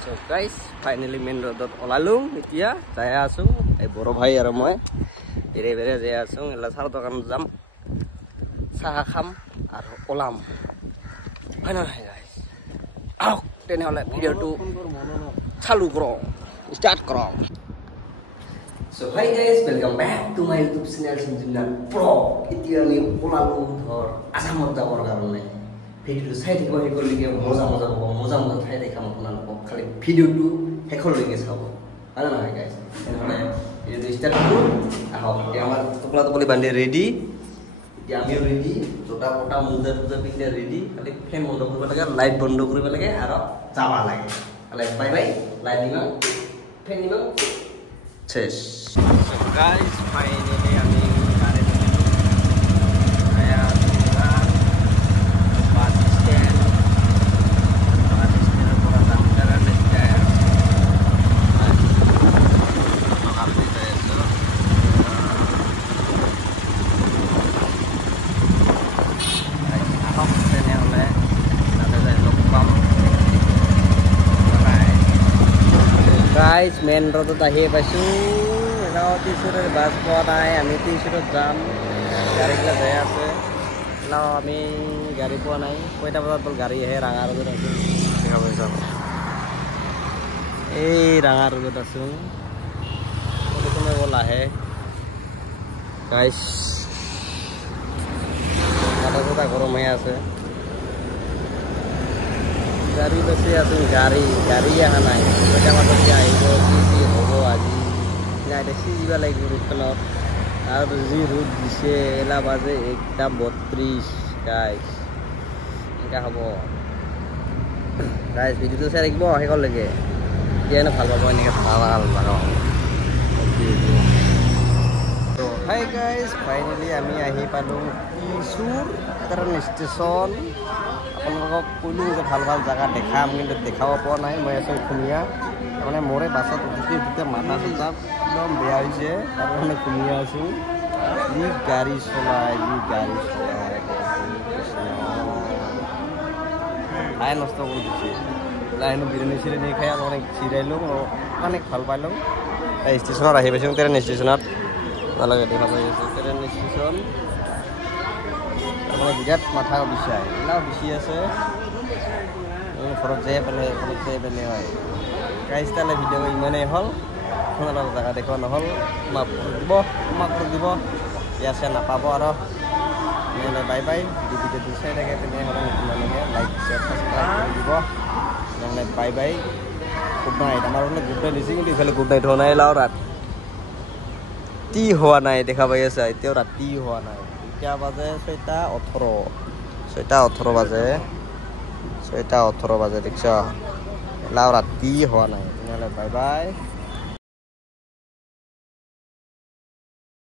So guys, finally main road olalung এতিয়া যাই আছো এই বড় ভাই আর মই বেরে বেরে যাই আছো এলা সার দোকান যাম চাহ খাম আর ওলাম হয় না গাইস আও তেনেহলে ভিডিওটো চালু করো স্টার্ট করো So hi guys, welcome back to my YouTube channel Sanjuna Pro. এতিয়া আমি ওলালু ধর আসামত যাবৰ কাৰণে ভিডিওটো চাই থাকিব হেকলৈকে মজা মজা হ'ব মজা মজা ঠাই দেখাম আপোনালোকক খালি ভিডিওটো হেকলৈকে চাব হয় না গাইস তেনেহলে ভিডিওটো স্টার্ট কৰো আহক এতিয়া আমাৰ টুকলা টুকলি বান্ধি ৰেডি এতিয়া আমিও ৰেডি জোতা পটা মোজা তোজা পিন্ধে ৰেডি খালি ফেন বন্ধ কৰিব লাগে লাইট বন্ধ কৰিব লাগে আৰু যাবা লাগে খালি বাই বাই লাইট দিবা ফেন দিবা শেষ So guys, finally আমি গাড়ি ধরলাম আয়া বাস স্ট্যান্ড পুরো দাম করা দেখতে আপনি তো এসো আহক তেনেহলে তাতে লোক পাম guys main road ahi paisu now tisure bus poa nai ami tisure jam gari gla jai ase now ami gari poa nai koita bazat bol gari he ranga road ase dekha paisa ei ranga road asu kono bola he guys kata kota gorom he ase গাড়ি বসে আছেন গাড়ি আহা নাই এটা মাত্র কি আইব কি হব আজি না এটা সিজিবা লাগিব রুটখনত আর জি রুট দিছে এলা বাজে 1:32 গাইস এটা হব গাইস ভিডিওটো চাই রাখব হেকল লাগে কেন ভাল পাব এনেকে ভাল লাগাও তো হাই গাইস ফাইনালি আমি আহি পালো ত্ৰিশূৰ ট্ৰেইন ষ্টেচন আপোনালোকক কলো যে ভাল ভাল জায়গা দেখাম কিন্তু দেখাব পৰা নাই মই আছো খুমিয়া মানে মোৰে বাছত উঠি মাথা চাথা একদম বেয়া হৈছে তাৰ কাৰণে খুমিয়া আছো ই গাড়ী চলাই খাই নষ্ট কৰি দিছে লাইনো বিৰিয়ানী চিৰিয়ানী খাই অনেক চিৰাইলোঁ অনেক ভাল পালোঁ ষ্টেচনত আহি পাইছোঁ ট্ৰেইন ষ্টেচনত নালাগে দেখা পাই আছোঁ ট্ৰেইন ষ্টেচন মানে বিৰাট মাথা বিষায় এলাও বেছি আছে ঘৰত যাই পেলাই হয় গাইজ তালে ভিডিঅ' ইমানেই হ'ল আপোনালোকৰ জেগা দেখুওৱা নহ'ল মাক দিব ইয়াত চিয়া নাপাব আৰু নহ'লে বাই বাই ভিডিঅ'টো চাই থাকে তেনেহ'লে মানুহে লাইক শ্বেয়াৰ ছাবস্ক্ৰাইব কৰি দিব নহ'লে বাই বাই গুড নাইট আমাৰ মানে গুড নাইট দিছে কিন্তু ইফালে গুড নাইট হোৱা নাই লাও ৰাতি হোৱা নাই দেখা পাই আছে এতিয়াও ৰাতি হোৱা নাই এতিয়া বাজে 6:18 বাজে দেখছ লাও ৰাতি হোৱা নাই তেনেহ'লে বাই বাই